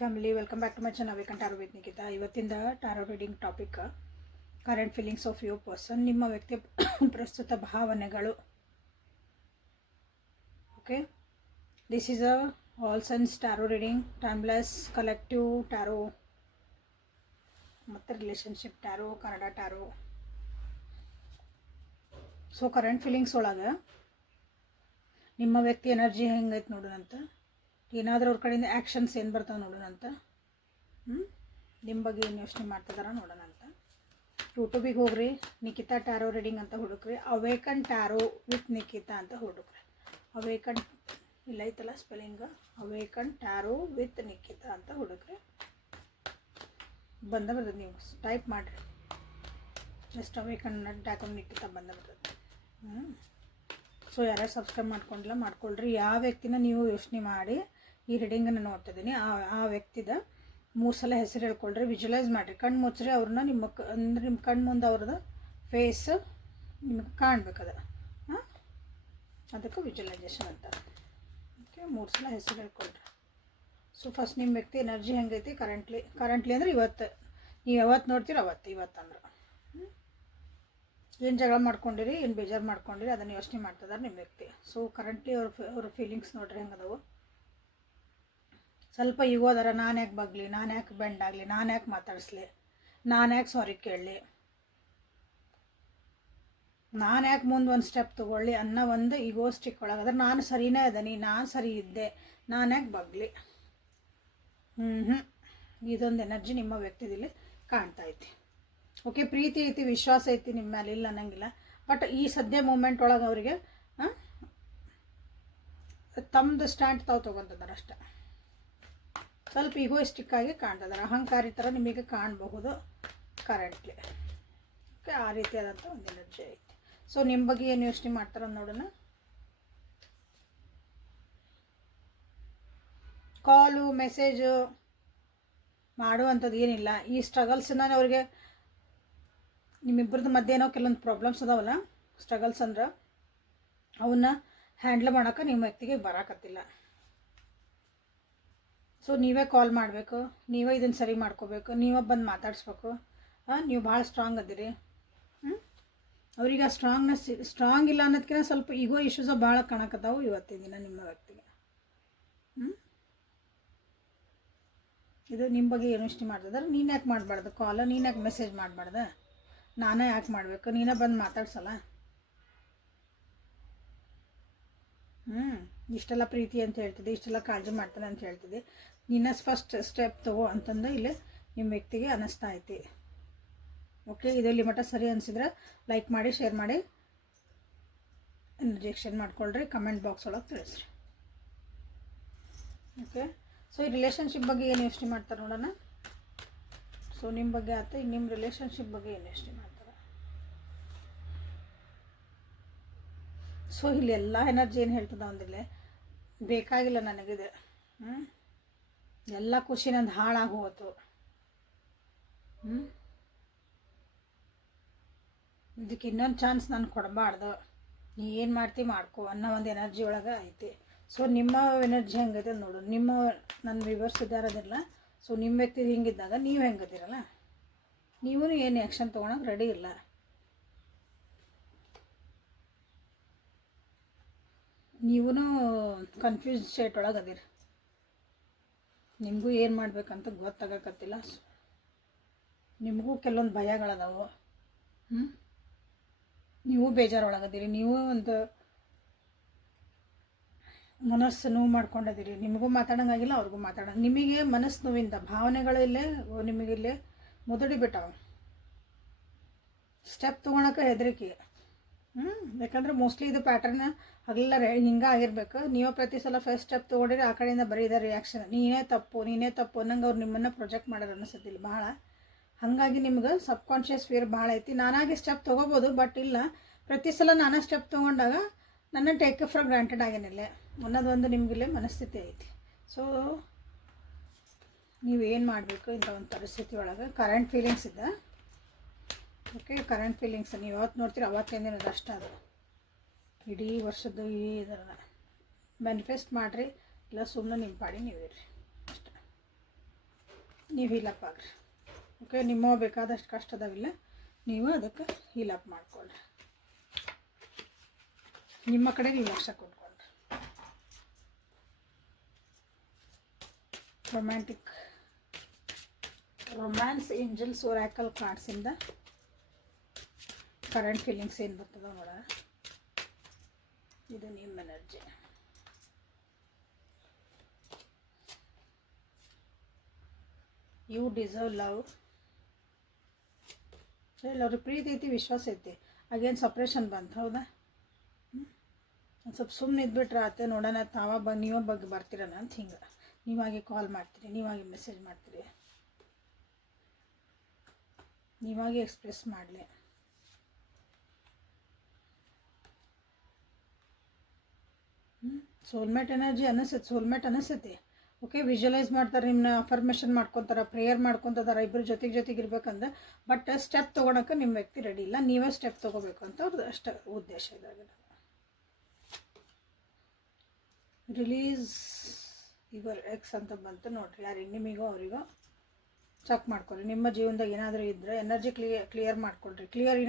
Family, welcome back to my channel waken tarot with Nikita. ಇವತ್ತಿಂದ tarot reading topic current feelings of your person, ನಿಮ್ಮ ವ್ಯಕ್ತಿಯ ಪ್ರಸ್ತುತ ಭಾವನೆಗಳು. Okay, this is a all signs tarot reading, timeless, collective tarot ಮತ್ತು relationship tarot, Kannada tarot. So current feelings ಒಳಗೆ ನಿಮ್ಮ ವ್ಯಕ್ತಿ energy ಹೆಂಗೈತೆ ನೋಡೋಣಂತ. ಏನಾದರೂ ಅವ್ರ ಕಡೆಯಿಂದ ಆ್ಯಕ್ಷನ್ಸ್ ಏನು ಬರ್ತಾವೆ ನೋಡೋಣಂತ. ನಿಮ್ಮ ಬಗ್ಗೆ ಏನು ಯೋಚನೆ ಮಾಡ್ತಿದಾರ ನೋಡೋಣಂತ. ಯೂಟ್ಯೂಬಿಗೆ ಹೋಗ್ರಿ, ನಿಕಿತಾ ಟಾರೋ ರೀಡಿಂಗ್ ಅಂತ ಹುಡುಕ್ರಿ. ಅವೇಕನ್ ಟಾರೋ ವಿತ್ ನಿಕಿತಾ ಅಂತ ಹುಡುಕ್ರಿ. ಅವೇಕನ್ ಇಲ್ಲ ಐತಲ್ಲ ಸ್ಪೆಲ್ಲಿಂಗ್, ಅವೇಕನ್ ಟಾರೋ ವಿತ್ ನಿಕಿತಾ ಅಂತ ಹುಡುಕ್ರಿ. ಬರ್ತದೆ, ನೀವು ಟೈಪ್ ಮಾಡಿರಿ, ಜಸ್ಟ್ ಅವೇಕನ್ ಟಾರೋ ನಿಕಿತಾ ಬರ್ತದೆ. ಸೊ ಯಾರ್ಯಾರು ಸಬ್ಸ್ಕ್ರೈಬ್ ಮಾಡ್ಕೊಂಡಿಲ್ಲ ಮಾಡ್ಕೊಳ್ರಿ. ಯಾವ ವ್ಯಕ್ತಿನ ನೀವು ಯೋಚನೆ ಮಾಡಿ ಈ ರೀಡಿಂಗನ್ನು ನೋಡ್ತಿದ್ದೀನಿ, ಆ ವ್ಯಕ್ತಿದ 3 ಸಲ ಹೆಸರು ಹೇಳ್ಕೊಳ್ರಿ. ವಿಜುವಲೈಸ್ ಮಾಡಿರಿ, ಕಣ್ಣು ಮುಚ್ಚ್ರಿ. ಅವ್ರನ್ನ ನಿಮ್ಮ ಕಣ್ಣು ಮುಂದೆ ಅವ್ರದ್ದು ಫೇಸ್ ನಿಮಗೆ ಕಾಣ್ಬೇಕದ. ಅದಕ್ಕೆ ವಿಜುವಲೈಸೇಷನ್ ಅಂತ. ಓಕೆ, 3 ಸಲ ಹೆಸರು ಹೇಳ್ಕೊಳ್ರಿ. ಸೊ ಫಸ್ಟ್ ನಿಮ್ಮ ವ್ಯಕ್ತಿ ಎನರ್ಜಿ ಹೆಂಗೈತಿ ಕರೆಂಟ್ಲಿ ಅಂದರೆ ಇವತ್ತು ನೀವು ಯಾವತ್ತು ನೋಡ್ತೀರಿ ಇವತ್ತಂದ್ರೆ ಏನು ಜಗಳ ಮಾಡ್ಕೊಂಡಿರಿ, ಏನು ಬೇಜಾರು ಮಾಡ್ಕೊಂಡಿರಿ, ಅದನ್ನು ಯೋಚನೆ ಮಾಡ್ತಿದ್ದಾರೆ ನಿಮ್ಮ ವ್ಯಕ್ತಿ. ಸೊ ಕರೆಂಟ್ಲಿ ಅವ್ರ ಫೀಲಿಂಗ್ಸ್ ನೋಡ್ರಿ ಹೆಂಗದವು. ಸ್ವಲ್ಪ ಈಗೋದಾರ, ನಾನು ಯಾಕೆ ಬಗ್ಲಿ, ನಾನು ಯಾಕೆ ಬೆಂಡ್ ಆಗಲಿ, ನಾನು ಯಾಕೆ ಮಾತಾಡಿಸ್ಲಿ, ನಾನು ಯಾಕೆ ಸಾರಿ ಕೇಳಲಿ, ನಾನು ಯಾಕೆ ಮುಂದೆ ಒಂದು ಸ್ಟೆಪ್ ತೊಗೊಳ್ಳಿ ಅನ್ನೋ ಒಂದು ಈಗೋಸ್ಟಿಕ್ ಒಳಗದ್ರೆ ನಾನು ಸರಿನೇ ಇದ್ದೀನಿ, ನಾನು ಸರಿ ಇದ್ದೆ, ನಾನು ಯಾಕೆ ಬಗ್ಲಿ. ಇದೊಂದು ಎನರ್ಜಿ ನಿಮ್ಮ ವ್ಯಕ್ತಿದಲ್ಲಿ ಕಾಣ್ತಾ ಐತಿ. ಓಕೆ, ಪ್ರೀತಿ ಐತಿ, ವಿಶ್ವಾಸ ಐತಿ ನಿಮ್ಮ ಮೇಲೆ, ಇಲ್ಲ ಅನ್ನಂಗಿಲ್ಲ. ಬಟ್ ಈ ಸದ್ಯ ಮೂಮೆಂಟ್ ಒಳಗೆ ಅವರಿಗೆ ತಮ್ಮದು ಸ್ಟ್ಯಾಂಡ್ ತಾವು ತೊಗೊತಿದ್ದಾರೆ ಅಷ್ಟೆ. ಸ್ವಲ್ಪ ಈಗೋಯಿಸ್ಟಿಕ್ ಆಗಿ ಕಾಣ್ತಿದ್ದಾರೆ, ಅಹಂಕಾರಿ ಥರ ನಿಮಗೆ ಕಾಣಬಹುದು ಕರೆಂಟ್ಲಿ. ಓಕೆ, ಆ ರೀತಿಯಾದಂಥ ಒಂದು ಎನರ್ಜಿ ಐತಿ. ಸೊ ನಿಮ್ಮ ಬಗ್ಗೆ ಏನು ಯೋಚನೆ ಮಾಡ್ತಾರೆ ನೋಡೋಣ. ಕಾಲು ಮೆಸೇಜು ಮಾಡುವಂಥದ್ದು ಏನಿಲ್ಲ. ಈ ಸ್ಟ್ರಗಲ್ಸನ್ನ ಅವ್ರಿಗೆ ನಿಮ್ಮಿಬ್ಬರದ್ದು ಮಧ್ಯೆ ಏನೋ ಕೆಲವೊಂದು ಪ್ರಾಬ್ಲಮ್ಸ್ ಅದಾವಲ್ಲ, ಸ್ಟ್ರಗಲ್ಸ್ ಅಂದ್ರೆ ಅವನ್ನ ಹ್ಯಾಂಡ್ಲ್ ಮಾಡೋಕೆ ನಿಮ್ಮ ವ್ಯಕ್ತಿಗೆ ಬರೋಕತ್ತಿಲ್ಲ. ಸೊ ನೀವೇ ಕಾಲ್ ಮಾಡಬೇಕು, ನೀವೇ ಇದನ್ನು ಸರಿ ಮಾಡ್ಕೋಬೇಕು, ನೀವೇ ಬಂದು ಮಾತಾಡಿಸ್ಬೇಕು. ನೀವು ಭಾಳ ಸ್ಟ್ರಾಂಗ್ ಅದಿರಿ. ಅವ್ರಿಗೆ ಆ ಸ್ಟ್ರಾಂಗ್ ಇಲ್ಲ ಅನ್ನೋದಕ್ಕಿಂತ ಸ್ವಲ್ಪ ಈಗೋ ಇಶ್ಯೂಸ ಭಾಳ ಕಾಣಕತ್ತಾವು ಇವತ್ತಿನ ದಿನ ನಿಮ್ಮ ವ್ಯಕ್ತಿಗೆ. ಇದು ನಿಮ್ಮ ಬಗ್ಗೆ ಏನು ಯೋಚನೆ ಮಾಡ್ತಿದ್ದಾರೆ. ನೀನು ಯಾಕೆ ಮಾಡಬಾರ್ದು ಕಾಲ್, ನೀನು ಯಾಕೆ ಮೆಸೇಜ್ ಮಾಡಬಾರ್ದು, ನಾನೇ ಯಾಕೆ ಮಾಡಬೇಕು, ನೀನೇ ಬಂದು ಮಾತಾಡ್ಸಲ್ಲ. ಇಷ್ಟೆಲ್ಲ ಪ್ರೀತಿ ಅಂತ ಹೇಳ್ತಿದ್ದೆ, ಇಷ್ಟೆಲ್ಲ ಕಾಳಜಿ ಮಾಡ್ತಾನೆ ಅಂತ ಹೇಳ್ತಿದ್ದೆ, ನೀನು ಫಸ್ಟ್ ಸ್ಟೆಪ್ ತಗೋ ಅಂತಂದು ಇಲ್ಲಿ ನಿಮ್ಮ ವ್ಯಕ್ತಿಗೆ ಅನ್ನಿಸ್ತಾ ಐತಿ. ಓಕೆ, ಇದರಲ್ಲಿ ಮಟ್ಟ ಸರಿ ಅನಿಸಿದ್ರೆ ಲೈಕ್ ಮಾಡಿ, ಶೇರ್ ಮಾಡಿ, ರಿಜೆಕ್ಷನ್ ಮಾಡ್ಕೊಳ್ರಿ, ಕಮೆಂಟ್ ಬಾಕ್ಸ್ ಒಳಗೆ ತಿಳಿಸ್ರಿ. ಓಕೆ, ಸೊ ಈ ರಿಲೇಷನ್ಶಿಪ್ ಬಗ್ಗೆ ಏನು ಯೋಚನೆ ಮಾಡ್ತಾರೆ ನೋಡೋಣ. ಸೊ ನಿಮ್ಮ ಬಗ್ಗೆ ಆಯ್ತು, ಈಗ ನಿಮ್ಮ ರಿಲೇಷನ್ಶಿಪ್ ಬಗ್ಗೆ ಏನು ಯೋಚನೆ ಮಾಡ್ತಾರೆ. ಸೊ ಇಲ್ಲಿ ಎಲ್ಲ ಎನರ್ಜಿ ಏನು ಹೇಳ್ತದ ಒಂದಿಲ್ಲ, ಬೇಕಾಗಿಲ್ಲ ನನಗಿದೆ, ಎಲ್ಲ ಖುಷಿ ನಂದು ಹಾಳಾಗಿ ಹೋಯ್ತು, ಇದಕ್ಕೆ ಇನ್ನೊಂದು ಚಾನ್ಸ್ ನಾನು ಕೊಡಬಾರ್ದು, ನೀ ಏನು ಮಾಡ್ತೀವಿ ಮಾಡ್ಕೊ ಅನ್ನೋ ಒಂದು ಎನರ್ಜಿ ಒಳಗೆ ಐತಿ. ಸೊ ನಿಮ್ಮ ಎನರ್ಜಿ ಹೆಂಗೈತೆ ನೋಡು. ನನ್ನ ವಿವರ್ಸ್ ಇದ್ದಾರದಿಲ್ಲ. ಸೊ ನಿಮ್ಮ ವ್ಯಕ್ತಿ ಹಿಂಗಿದ್ದಾಗ ನೀವು ಹೆಂಗದಿರಲ್ಲ, ನೀವು ಏನು ಆ್ಯಕ್ಷನ್ ತೊಗೊಳಕ್ಕೆ ರೆಡಿ ಇಲ್ಲ. ನೀವೂ ಕನ್ಫ್ಯೂಸ್ ಸ್ಟೇಟ್ ಒಳಗೆ ಅದಿರಿ. ನಿಮಗೂ ಏನು ಮಾಡ್ಬೇಕಂತ ಗೊತ್ತಾಗಕತ್ತಿಲ್ಲ. ನಿಮಗೂ ಕೆಲವೊಂದು ಭಯಗಳದಾವು. ನೀವು ಬೇಜಾರೊಳಗದಿರಿ, ನೀವು ಒಂದು ಮನಸ್ಸು ನೋವು ಮಾಡ್ಕೊಂಡಿದ್ದೀರಿ. ನಿಮಗೂ ಮಾತಾಡೋಂಗಾಗಿಲ್ಲ, ಅವ್ರಿಗೂ ನಿಮಗೆ ಮನಸ್ಸು ನೋವಿಂದ ಭಾವನೆಗಳಿಲ್ಲೇ ನಿಮಗಿಲ್ಲೇ ಮುದುಡಿ ಬಿಟ್ಟಾವ. ಸ್ಟೆಪ್ ತೊಗೊಳಕ್ಕೆ ಹೆದರಿಕೆ. ಯಾಕಂದ್ರೆ ಮೋಸ್ಟ್ಲಿ ಇದು ಪ್ಯಾಟರ್ನ್ ಹಗಲೆಲ್ಲ ಹಿಂಗೆ ಆಗಿರ್ಬೇಕು. ನೀವು ಪ್ರತಿ ಸಲ ಫಸ್ಟ್ ಸ್ಟೆಪ್ ತೊಗೊಂಡಿರಿ, ಆ ಕಡೆಯಿಂದ ಬರೀದ ರಿಯಾಕ್ಷನ್ ನೀನೇ ತಪ್ಪು ಅನ್ನಂಗೆ ಅವ್ರು ನಿಮ್ಮನ್ನು ಪ್ರೊಜೆಕ್ಟ್ ಮಾಡೋದು ಅನಿಸತ್ತಿಲ್ಲ ಭಾಳ. ಹಾಗಾಗಿ ನಿಮ್ಗೆ ಸಬ್ಕಾನ್ಷಿಯಸ್ ಫಿಯರ್ ಭಾಳ ಐತಿ. ನಾನಾಗಿ ಸ್ಟೆಪ್ ತೊಗೋಬೋದು, ಬಟ್ ಇಲ್ಲ, ಪ್ರತಿ ಸಲ ನಾನೇ ಸ್ಟೆಪ್ ತೊಗೊಂಡಾಗ ನನ್ನ ಟೇಕ್ ಫಾರ್ ಗ್ರಾಂಟೆಡ್ ಆಗೇನಿಲ್ಲ ಅನ್ನೋದೊಂದು ನಿಮಗಿಲ್ಲೇ ಮನಸ್ಥಿತಿ ಐತಿ. ಸೊ ನೀವೇನು ಮಾಡಬೇಕು ಇಂಥ ಒಂದು ಪರಿಸ್ಥಿತಿ ಒಳಗೆ. ಕರೆಂಟ್ ಫೀಲಿಂಗ್ಸ್ ಇದೆ. ಓಕೆ, ಕರೆಂಟ್ ಫೀಲಿಂಗ್ಸ್ ನೀವು ಯಾವತ್ತು ನೋಡ್ತೀರಿ ಅವತ್ತೇನು ದಿನದ ಅಷ್ಟ ಅದು. ಇಡೀ ವರ್ಷದ್ದು ಇದನ್ನು ಮ್ಯಾನಿಫೆಸ್ಟ್ ಮಾಡಿರಿ, ಇಲ್ಲ ಸುಮ್ಮನೆ ನಿಮ್ಮ ಪಾಡಿ ನೀವು ಇರ್ರಿ ಅಷ್ಟೆ. ನೀವು ಹೀಲಪ್ ಆಗ್ರಿ. ಓಕೆ, ನಿಮ್ಮ ಬೇಕಾದಷ್ಟು ಕಷ್ಟ ಅದಾವಿಲ್ಲ, ನೀವು ಅದಕ್ಕೆ ಹೀಲಪ್ ಮಾಡಿಕೊಳ್ರಿ. ನಿಮ್ಮ ಕಡೆ ನೀವು ಲಕ್ಷ ಕೊಟ್ಕೊಳ್ರಿ. ರೊಮ್ಯಾನ್ಸ್ ಏಂಜಲ್ಸ್ ಒರಾಕಲ್ ಕಾರ್ಡ್ಸಿಂದ ಕರೆಂಟ್ ಫೀಲಿಂಗ್ಸ್ ಏನು ಬರ್ತದೆ ನೋಡ. ಇದು ನಿಮ್ಮ ಎನರ್ಜಿ. You deserve love. ಅವ್ರಿಗೆ ಪ್ರೀತಿ ಐತಿ, ವಿಶ್ವಾಸ ಐತಿ. ಅಗೇನ್ ಸಪ್ರೇಷನ್ ಬಂತು, ಹೌದಾ? ಒಂದು ಸ್ವಲ್ಪ ಸುಮ್ಮನೆ ಇದ್ಬಿಟ್ರೆ ಆತೆ, ನೋಡೋಣ ನೀವೇ ಬಗ್ಗೆ ಬರ್ತೀರಣ ಅಂತ. ಹಿಂಗೆ ನೀವಾಗೆ ಕಾಲ್ ಮಾಡ್ತೀರಿ, ನೀವಾಗೆ ಮೆಸೇಜ್ ಮಾಡ್ತೀರಿ, ನೀವಾಗೆ ಎಕ್ಸ್ಪ್ರೆಸ್ ಮಾಡಲಿ. ಸೋಲ್ಮೇಟ್ ಎನರ್ಜಿ ಸೋಲ್ಮೇಟ್ ಅನಿಸ್ತೈತಿ. ಓಕೆ, ವಿಜುವಲೈಸ್ ಮಾಡ್ತಾರೆ, ನಿಮ್ಮನ್ನ ಅಫರ್ಮೇಷನ್ ಮಾಡ್ಕೊತಾರೆ, ಪ್ರೇಯರ್ ಮಾಡ್ಕೊತಾರೆ, ಇಬ್ಬರು ಜೊತೆಗೆ ಇರ್ಬೇಕಂದ್ರೆ. ಬಟ್ ಸ್ಟೆಪ್ ತೊಗೊಳಕ್ಕೆ ನಿಮ್ಮ ವ್ಯಕ್ತಿ ರೆಡಿ ಇಲ್ಲ, ನೀವೇ ಸ್ಟೆಪ್ ತೊಗೋಬೇಕು ಅಂತ ಅವ್ರದ್ದು ಅಷ್ಟೇ ಉದ್ದೇಶ ಇದ್ರಾಗ. ರಿಲೀಸ್ ಯುವರ್ ಎಕ್ಸ್ ಅಂತ ಬಂತು ನೋಡ್ರಿ. ಯಾರಿಗೆ ನಿಮಗೋ ಅವರಿಗೋ ಚೆಕ್ ಮಾಡ್ಕೊಳ್ರಿ. ನಿಮ್ಮ ಜೀವನದಾಗ ಏನಾದರೂ ಇದ್ದರೆ ಎನರ್ಜಿ ಕ್ಲಿಯರ್ ಮಾಡ್ಕೊಳ್ರಿ. ಕ್ಲಿಯರ್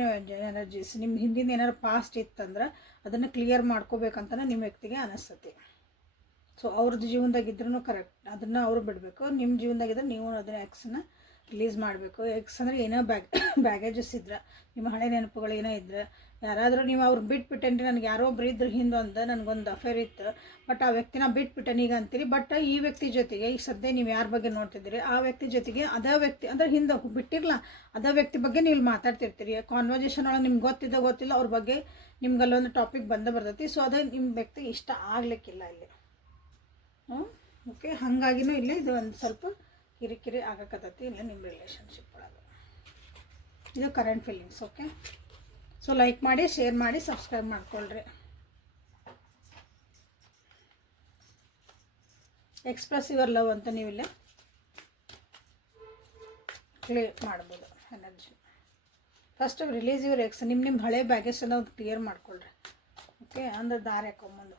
ಎನರ್ಜೀಸ್ ನಿಮ್ಮ ಹಿಂದಿನ ಏನಾದ್ರು ಪಾಸ್ಟ್ ಇತ್ತಂದ್ರೆ ಅದನ್ನು ಕ್ಲಿಯರ್ ಮಾಡ್ಕೋಬೇಕಂತಲೇ ನಿಮ್ಮ ವ್ಯಕ್ತಿಗೆ ಅನಿಸ್ತತಿ. ಸೊ ಅವ್ರದ್ದು ಜೀವನದಾಗ ಇದ್ರೂ ಕರೆಕ್ಟ್, ಅದನ್ನು ಅವರು ಬಿಡಬೇಕು. ನಿಮ್ಮ ಜೀವನದಾಗಿದ್ದರೆ ನೀವು ಅದನ್ನು ಎಕ್ಸನ್ನ ರಿಲೀಸ್ ಮಾಡಬೇಕು. ಎಕ್ಸ್ ಅಂದರೆ ಏನೋ ಬ್ಯಾಗೇಜಸ್ ಇದ್ರೆ, ನಿಮ್ಮ ಹಳೆ ನೆನಪುಗಳು ಏನೋ ಇದ್ರೆ, ಯಾರಾದರೂ ನೀವು ಅವ್ರಿಗೆ ಬಿಟ್ಬಿಟ್ಟೇನ್ರಿ, ನನಗೆ ಯಾರೋ ಒಬ್ರು ಇದ್ರು ಹಿಂದೊಂದು ನನಗೊಂದು ಅಫೇರ್ ಇತ್ತು, ಬಟ್ ಆ ವ್ಯಕ್ತಿನ ಬಿಟ್ಬಿಟ್ಟೇನೆ ಈಗ ಅಂತೀರಿ. ಬಟ್ ಈ ವ್ಯಕ್ತಿ ಜೊತೆಗೆ ಈಗ ಸದ್ಯ ನೀವು ಯಾರ ಬಗ್ಗೆ ನೋಡ್ತಿದ್ದೀರಿ, ಆ ವ್ಯಕ್ತಿ ಜೊತೆಗೆ ಅದೇ ವ್ಯಕ್ತಿ ಅಂದರೆ ಹಿಂದೆ ಬಿಟ್ಟಿರಲ್ಲ, ಅದೇ ವ್ಯಕ್ತಿ ಬಗ್ಗೆ ನೀವು ಮಾತಾಡ್ತಿರ್ತೀರಿ. ಕಾನ್ವರ್ಜೇಷನ್ ಒಳಗೆ ನಿಮ್ಗೆ ಗೊತ್ತಿಲ್ಲ ಅವ್ರ ಬಗ್ಗೆ ನಿಮ್ಗೆ ಅಲ್ಲೊಂದು ಟಾಪಿಕ್ ಬರ್ತೈತಿ. ಸೊ ಅದೇ ನಿಮ್ಮ ವ್ಯಕ್ತಿ ಇಷ್ಟ ಆಗಲಿಕ್ಕಿಲ್ಲ ಇಲ್ಲಿ. ಓಕೆ, ಹಾಗಾಗಿನೂ ಇಲ್ಲೇ ಇದು ಒಂದು ಸ್ವಲ್ಪ ಕಿರಿಕಿರಿ ಆಗಕತ್ತೈತಿ ಇಲ್ಲ ನಿಮ್ಮ ರಿಲೇಷನ್ಶಿಪ್ ಒಳಗೆ. ಇದು current feelings. Okay, so like ಮಾಡಿ, ಶೇರ್ ಮಾಡಿ, ಸಬ್ಸ್ಕ್ರೈಬ್ ಮಾಡ್ಕೊಳ್ರಿ. ಎಕ್ಸ್ಪ್ರೆಸ್ ಯುವರ್ ಲವ್ ಅಂತ ನೀವಿಲ್ಲ ಕ್ಲಿಯರ್ ಮಾಡ್ಬೋದು energy. First release your X. ನಿಮ್ಮ ಹಳೆ ಬ್ಯಾಗೇಜ್ ಎಲ್ಲ ಕ್ಲಿಯರ್ ಮಾಡ್ಕೊಳ್ರಿ. ಓಕೆ, ಅಂದ್ರೆ ದಾರಿ ಹಾಕೊಂಬಂದು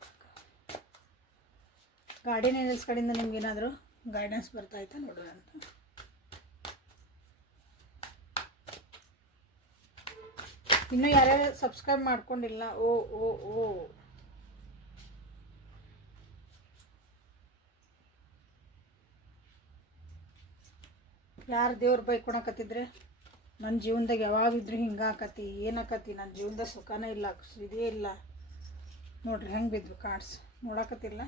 ಗಾರ್ಡಿಯನ್ ಏಂಜಲ್ಸ್ ಕಡೆಯಿಂದ ನಿಮ್ಗೆ ಏನಾದರೂ ಗೈಡೆನ್ಸ್ ಬರ್ತಾಯಿತಾ ನೋಡೋಣ ಅಂತ. ಇನ್ನೂ ಯಾರ್ಯಾರು ಸಬ್ಸ್ಕ್ರೈಬ್ ಮಾಡ್ಕೊಂಡಿಲ್ಲ, ಓ ಯಾರು ದೇವ್ರ ಬೈಕೊಳಕತ್ತಿದ್ರೆ, ನನ್ನ ಜೀವನದಾಗ ಯಾವಾಗಿದ್ರು ಹಿಂಗೆ ಆಕತಿ, ಏನಾಕತಿ, ನನ್ನ ಜೀವನದಾಗ ಸುಖನೇ ಇಲ್ಲ, ಇದೇ ಇಲ್ಲ ನೋಡ್ರಿ ಹೆಂಗೆ ಬಿದ್ವು ಕಾರ್ಡ್ಸ್ ನೋಡಕತ್ತಿಲ್ಲ.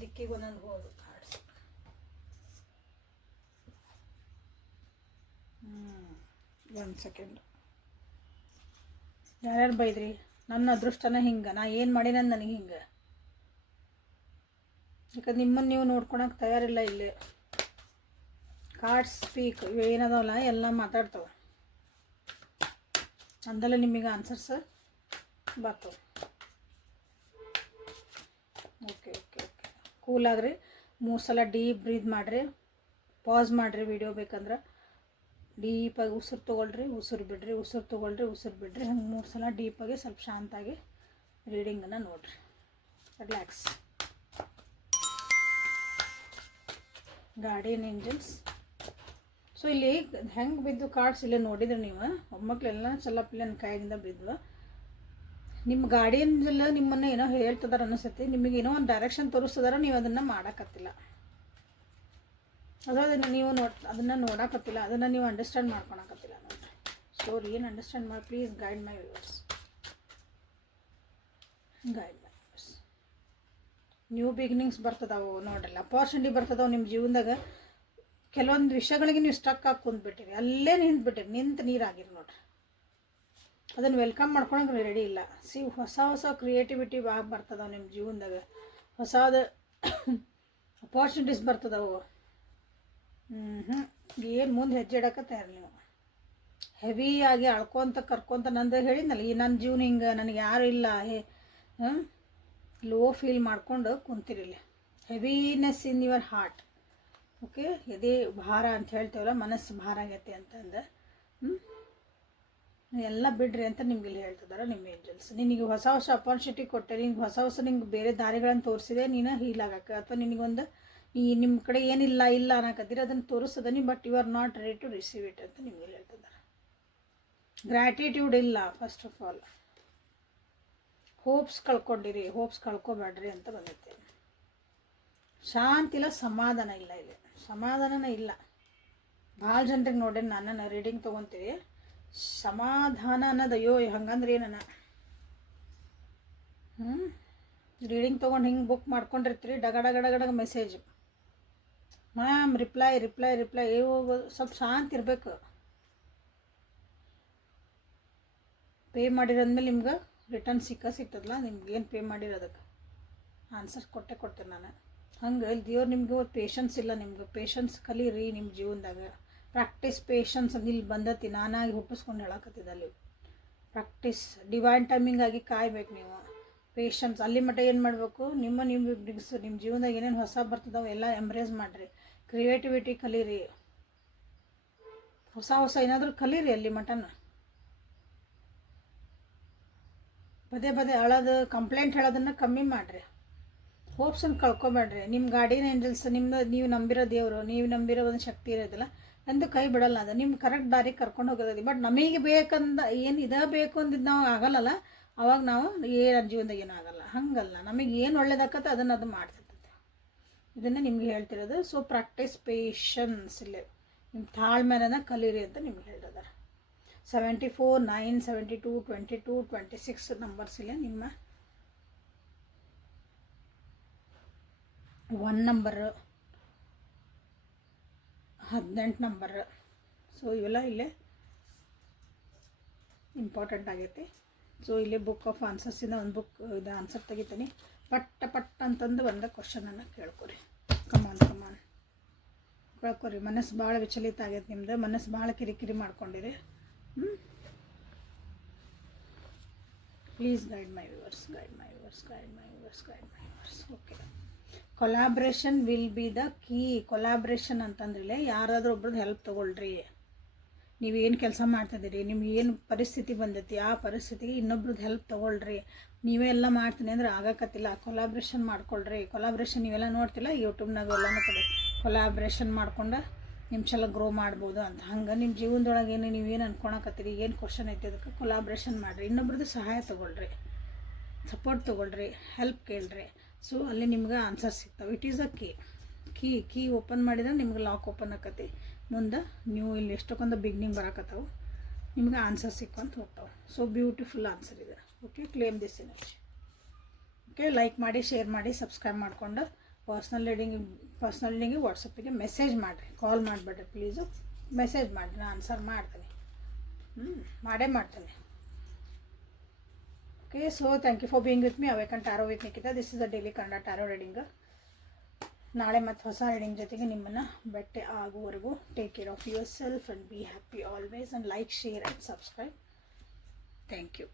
ದಿಕ್ಕಿಗೆ ಒಂದೊಂದು ಹೋದು ಕಾರ್ಡ್ಸ್. ಒಂದು ಸೆಕೆಂಡ್. ಯಾರ್ಯಾರು ಬೈದ್ರಿ, ನನ್ನ ಅದೃಷ್ಟನ ಹಿಂಗೆ, ನಾ ಏನು ಮಾಡಿನ ನನಗೆ ಹಿಂಗೆ. ಯಾಕಂದ್ರೆ ನಿಮ್ಮನ್ನು ನೀವು ನೋಡ್ಕೊಳಕ್ಕೆ ತಯಾರಿಲ್ಲ ಇಲ್ಲಿ. ಕಾರ್ಡ್ಸ್ ಸ್ಪೀಕ್, ಇವು ಏನದಾವಲ್ಲ ಎಲ್ಲ ಮಾತಾಡ್ತಾವೆ, ಅಂದಲ್ಲ ನಿಮಗೆ ಆನ್ಸರ್ಸ್ ಬರ್ತವೆ. ಓಕೆ ಓಕೆ ಓಕೆ, ಕೂಲ್ ಆಗ್ರಿ. 3 ಸಲ ಡೀಪ್ ಬ್ರೀದ್ ಮಾಡಿರಿ, ಪಾಸ್ ಮಾಡಿರಿ ವಿಡಿಯೋ ಬೇಕಂದ್ರೆ. ಡೀಪಾಗಿ ಉಸಿರು ತೊಗೊಳ್ರಿ, ಉಸಿರು ಬಿಡ್ರಿ, ಉಸಿರು ತೊಗೊಳ್ರಿ, ಉಸಿರು ಬಿಡ್ರಿ. ಹಂಗೆ 3 ಸಲ ಡೀಪಾಗಿ ಸ್ವಲ್ಪ ಶಾಂತಾಗಿ ರೀಡಿಂಗನ್ನು ನೋಡಿರಿ. ರಿಲ್ಯಾಕ್ಸ್. Guardian angels. ಸೊ ಇಲ್ಲಿ ಹೆಂಗೆ ಬಿದ್ದು ಕಾರ್ಡ್ಸ್ ಇಲ್ಲೇ ನೋಡಿದ್ರೆ ನೀವು, ಒಮ್ಮಕ್ಳೆಲ್ಲ ಚಲ್ಲಪಿಲ್ಲನ ಕೈಯಾಗಿಂದ ಬಿದ್ವು. ನಿಮ್ಮ ಗಾರ್ಡಿಯನ್ಸ್ ನಿಮ್ಮನ್ನು ಏನೋ ಹೇಳ್ತಿದಾರೆ ಅನಿಸುತ್ತೆ, ನಿಮಗೆ ಏನೋ ಒಂದು ಡೈರೆಕ್ಷನ್ ತೋರಿಸ್ತಿದಾರೆ, ನೀವು ಅದನ್ನು ಮಾಡೋಕತ್ತಿಲ್ಲ. ಅದನ್ನು ನೀವು ಅದನ್ನು ನೋಡೋಕತ್ತಿಲ್ಲ, ಅದನ್ನು ನೀವು ಅಂಡರ್ಸ್ಟ್ಯಾಂಡ್ ಮಾಡ್ಕೊಳಕತ್ತಿಲ್ಲ ನೋಡಿರಿ. ಸ್ಟೋರಿ ಏನು ಅಂಡರ್ಸ್ಟ್ಯಾಂಡ್ ಮಾಡಿ, please guide my viewers, guide my viewers. New beginnings ಬರ್ತದಾವು ನೋಡ್ರಲ್ಲ, ಅಪಾರ್ಚುನಿಟಿ ಬರ್ತದಾವೆ ನಿಮ್ಮ ಜೀವನದಾಗ. ಕೆಲವೊಂದು ವಿಷಯಗಳಿಗೆ ನೀವು ಸ್ಟಕ್ ಆಗಿ ಕುಂತ್ಬಿಟ್ಟಿರಿ, ಅಲ್ಲೇ ನಿಂತ್ಬಿಟ್ಟಿರಿ, ನಿಂತು ನೀರಾಗಿರಿ ನೋಡ್ರಿ. ಅದನ್ನು ವೆಲ್ಕಮ್ ಮಾಡ್ಕೊಳಕ್ಕೆ ರೆಡಿ ಇಲ್ಲ. ಹೊಸ ಕ್ರಿಯೇಟಿವಿಟಿ ಬರ್ತದಾವೆ ನಿಮ್ಮ ಜೀವನದಾಗ, ಹೊಸದ ಅಪಾರ್ಚುನಿಟೀಸ್ ಬರ್ತದವು. ಏನು ಮುಂದೆ ಹೆಜ್ಜೆ ಇಡಕತ್ತಾರೆ ನೀವು. ಹೆವಿಯಾಗಿ ಅಳ್ಕೊತ ಕರ್ಕೊತ ನಂದು ಹೇಳಿದ್ನಲ್ಲ, ಈ ನನ್ನ ಜೀವನ ಹಿಂಗೆ, ನನಗೆ ಯಾರು ಇಲ್ಲ, ಲೋ ಫೀಲ್ ಮಾಡ್ಕೊಂಡು ಕುಂತಿರಿಲ್ಲ. Heaviness in your heart. Okay, ಎದೆ ಭಾರ ಅಂತ ಹೇಳ್ತೇವಲ್ಲ, ಮನಸ್ಸು ಭಾರ ಆಗೈತೆ ಅಂತಂದು ಎಲ್ಲ ಬಿಡ್ರಿ ಅಂತ ನಿಮ್ಗೆ ಇಲ್ಲಿ ಹೇಳ್ತಿದ್ದಾರೆ ನಿಮ್ಮ ಏಂಜಲ್ಸ್. ನಿನಗೆ ಹೊಸ ಅಪಾರ್ಚುನಿಟಿ ಕೊಟ್ಟೆ, ನಿಂಗೆ ಹೊಸ ನಿಂಗೆ ಬೇರೆ ದಾರಿಗಳನ್ನು ತೋರಿಸಿದೆ, ನೀನು ಹೀಲ್ ಆಗಕ್ಕೆ, ಅಥವಾ ನಿನಗೊಂದು ನಿಮ್ಮ ಕಡೆ ಏನಿಲ್ಲ ಇಲ್ಲ ಅನ್ನಕತ್ತೀರಿ, ಅದನ್ನು ತೋರಿಸ್ತದನಿ, but you are not ready to receive it ಅಂತ ನಿಮ್ಗೆ ಹೇಳ್ತಿದ್ದಾರೆ. ಗ್ರ್ಯಾಟಿಟ್ಯೂಡ್ ಇಲ್ಲ. ಫಸ್ಟ್ ಆಫ್ ಆಲ್ ಹೋಪ್ಸ್ ಕಳ್ಕೊಂಡಿರಿ, ಹೋಪ್ಸ್ ಕಳ್ಕೊಬೇಡ್ರಿ ಅಂತ ಬಂದೈತೆ. ಶಾಂತಿ ಇಲ್ಲ, ಸಮಾಧಾನ ಇಲ್ಲ, ಇಲ್ಲಿ ಸಮಾಧಾನನೇ ಇಲ್ಲ. ಭಾಳ ಜನರಿಗೆ ನೋಡಿ ನಾನು ರೀಡಿಂಗ್ ತೊಗೊತೀವಿ, ಸಮಾಧಾನ ಅನ್ನೋದು ಅಯ್ಯೋ ಹಂಗಂದ್ರೆ ಏನನ್ನ ರೀಡಿಂಗ್ ತೊಗೊಂಡು ಹಿಂಗೆ ಬುಕ್ ಮಾಡ್ಕೊಂಡಿರ್ತೀರಿ, ಡಗಡಗಡಗಡಗ message ma'am reply reply reply ಸ್ವಲ್ಪ ಶಾಂತಿ ಇರಬೇಕು. ಪೇ ಮಾಡಿರೋದ್ಮೇಲೆ ನಿಮ್ಗೆ ರಿಟರ್ನ್ ಸಿಗ್ತದಲ್ಲ, ನಿಮ್ಗೆ ಏನು ಪೇ ಮಾಡಿರೋದಕ್ಕೆ ಆನ್ಸರ್ ಕೊಡ್ತೇನೆ ನಾನು. ಹಂಗೆ ಇಲ್ಲಿ ದೇವ್ರು ನಿಮ್ಗೆ ಪೇಷನ್ಸ್ ಇಲ್ಲ, ನಿಮ್ಗೆ ಪೇಷನ್ಸ್ ಕಲೀರಿ ನಿಮ್ಮ ಜೀವನದಾಗ. ಪ್ರಾಕ್ಟೀಸ್ ಪೇಷನ್ಸ್ ಅಂತ ಇಲ್ಲಿ ಬಂದತಿ, ನಾನಾಗಿ ಹುಟ್ಟಿಸ್ಕೊಂಡು ಹೇಳಕತ್ತಿದ್ದೆ. ಅಲ್ಲಿ ಪ್ರಾಕ್ಟೀಸ್ ಡಿವೈನ್ ಟೈಮಿಂಗ್ ಆಗಿ ಕಾಯ್ಬೇಕು ನೀವು. ಪೇಷನ್ಸ್ ಅಲ್ಲಿ ಮಟ್ಟ ಏನು ಮಾಡಬೇಕು, ನಿಮ್ಮ ಜೀವನದಾಗ ಏನೇನು ಹೊಸ ಬರ್ತದಾವೆ ಎಲ್ಲ ಎಂಬ್ರೇಸ್ ಮಾಡಿರಿ. ಕ್ರಿಯೇಟಿವಿಟಿ ಕಲೀರಿ, ಹೊಸ ಹೊಸ ಏನಾದರೂ ಕಲೀರಿ ಅಲ್ಲಿ ಮಟನ. ಪದೇ ಪದೇ ಅಳೋದು ಕಂಪ್ಲೇಂಟ್ ಹೇಳೋದನ್ನು ಕಮ್ಮಿ ಮಾಡಿರಿ. ಹೋಪ್ಸನ್ನು ಕಳ್ಕೊಬೇಡ್ರಿ. ನಿಮ್ಮ ಗಾರ್ಡಿಯನ್ ಏಂಜಲ್ಸ್, ನೀವು ನಂಬಿರೋ ದೇವರು, ನೀವು ನಂಬಿರೋ ಒಂದು ಶಕ್ತಿ ಇರೋದಿಲ್ಲ ಎಂದು ಕೈ ಬಿಡಲ್ಲ. ಅದು ನಿಮ್ಮ ಕರೆಕ್ಟ್ ದಾರಿಗೆ ಕರ್ಕೊಂಡು ಹೋಗೋದು. ಬಟ್ ನಮಗೆ ಬೇಕಂದ ಏನು ಇದೇ ಬೇಕು ಅಂದಿದ್ದು ನಾವು ಆಗಲ್ಲಲ್ಲ, ಅವಾಗ ನಾವು ಏನು ಜೀವನದಾಗ ಏನೂ ಆಗಲ್ಲ. ಹಂಗಲ್ಲ, ನಮಗೆ ಏನು ಒಳ್ಳೇದಾಕತ್ತೆ ಅದನ್ನು ಅದು ಮಾಡ್ತಿರ್ತದೆ. ಇದನ್ನು ನಿಮ್ಗೆ ಹೇಳ್ತಿರೋದು. ಸೊ ಪ್ರಾಕ್ಟೀಸ್ ಪೇಷನ್ಸ್, ಇಲ್ಲೇ ನಿಮ್ಮ ತಾಳ್ಮೆನ ಕಲೀರಿ ಅಂತ ನಿಮ್ಗೆ ಹೇಳಿದಾರೆ. 74 9 72 22 26 ನಂಬರ್ಸ್ ಇಲ್ಲ. ನಿಮ್ಮ 1 ನಂಬರ್ 18 ನಂಬರ್. ಸೊ ಇವೆಲ್ಲ ಇಲ್ಲೇ ಇಂಪಾರ್ಟೆಂಟ್ ಆಗೈತಿ. ಸೊ ಇಲ್ಲೇ ಬುಕ್ ಆಫ್ ಆನ್ಸರ್ಸಿಂದ ಒಂದು ಬುಕ್ ಇದು ಆನ್ಸರ್ ತೆಗಿತೀನಿ. ಪಟ್ಟ ಅಂತಂದು ಒಂದು ಕ್ವಶನನ್ನು ಕೇಳ್ಕೊರಿ. ಕಮಾನ್ ಕೇಳ್ಕೊರಿ. ಮನಸ್ಸು ಭಾಳ ವಿಚಲಿತ ಆಗೈತೆ ನಿಮ್ದು, ಮನಸ್ಸು ಭಾಳ ಕಿರಿಕಿರಿ ಮಾಡ್ಕೊಂಡಿರಿ. Please guide my viewers. Okay, collaboration will be the key. Collaboration ಅಂತಂದ್ರೆ ಯಾರಾದರೂ ಒಬ್ರದ್ದು ಹೆಲ್ಪ್ ತೊಗೊಳ್ರಿ. ನೀವೇನು ಕೆಲಸ ಮಾಡ್ತಾಯಿದ್ದೀರಿ, ನಿಮ್ಗೆ ಏನು ಪರಿಸ್ಥಿತಿ ಬಂದೈತಿ, ಆ ಪರಿಸ್ಥಿತಿಗೆ ಇನ್ನೊಬ್ರದ್ದು ಹೆಲ್ಪ್ ತೊಗೊಳ್ರಿ. ನೀವೇ ಎಲ್ಲ ಮಾಡ್ತೀನಿ ಅಂದ್ರೆ ಆಗಕತ್ತಿಲ್ಲ. ಕೊಲಾಬ್ರೇಷನ್ ಮಾಡ್ಕೊಳ್ರಿ. ಕೊಲಾಬ್ರೇಷನ್ ನೀವೆಲ್ಲ ನೋಡ್ತಿಲ್ಲ ಯೂಟ್ಯೂಬ್ನಾಗ ಎಲ್ಲನೂ ಕಡೆ ಕೊಲಾಬ್ರೇಷನ್ ಮಾಡ್ಕೊಂಡು ನಿಮ್ಮ ಚಲ ಗ್ರೋ ಮಾಡ್ಬೋದು ಅಂತ. ಹಂಗೆ ನಿಮ್ಮ ಜೀವನದೊಳಗೆ ನೀವೇನು ಅನ್ಕೊಳಕತ್ತೀರಿ, ಏನು ಕ್ವಶನ್ ಐತಿ, ಅದಕ್ಕೆ ಕೊಲಾಬ್ರೇಷನ್ ಮಾಡಿರಿ. ಇನ್ನೊಬ್ರದ್ದು ಸಹಾಯ ತೊಗೊಳ್ರಿ, ಸಪೋರ್ಟ್ ತೊಗೊಳ್ರಿ, ಹೆಲ್ಪ್ ಕೇಳ್ರಿ. ಸೊ ಅಲ್ಲಿ ನಿಮ್ಗೆ ಆನ್ಸರ್ ಸಿಗ್ತಾವೆ. It is a key open ಮಾಡಿದ್ರೆ ನಿಮ್ಗೆ ಲಾಕ್ ಓಪನ್ ಆಕತಿ. ಮುಂದೆ ನೀವು ಇಲ್ಲಿ ಎಷ್ಟೊಂದು ಬಿಗ್ನಿಂಗ್ ಬರಾಕತ್ತಾವೆ, ನಿಮ್ಗೆ ಆನ್ಸರ್ ಸಿಕ್ಕಂತ ಹೋಗ್ತಾವೆ. ಸೊ ಬ್ಯೂಟಿಫುಲ್ ಆನ್ಸರ್ ಇದೆ. Okay, claim this energy. Okay, like ಮಾಡಿ, ಶೇರ್ ಮಾಡಿ, ಸಬ್ಸ್ಕ್ರೈಬ್ ಮಾಡಿಕೊಂಡು ಪರ್ಸ್ನಲ್ ರೀಡಿಂಗಿಗೆ ವಾಟ್ಸಪ್ಪಿಗೆ ಮೆಸೇಜ್ ಮಾಡಿರಿ. ಕಾಲ್ ಮಾಡಿಬಿಡ್ರಿ ಪ್ಲೀಸು, ಮೆಸೇಜ್ ಮಾಡಿರಿ. ನಾನು ಆನ್ಸರ್ ಮಾಡ್ತೀನಿ, ಮಾಡೇ ಮಾಡ್ತೀನಿ. Okay, so thank you for being with me. Awaken tarot with Nikhita. This is a daily Kannada tarot reading. ನಾಳೆ ಮತ್ತು ಹೊಸ ರೀಡಿಂಗ್ ಜೊತೆಗೆ ನಿಮ್ಮನ್ನು ಭೇಟಿ ಆಗುವವರೆಗೂ take care of yourself and be happy always. And like, share and subscribe. Thank you.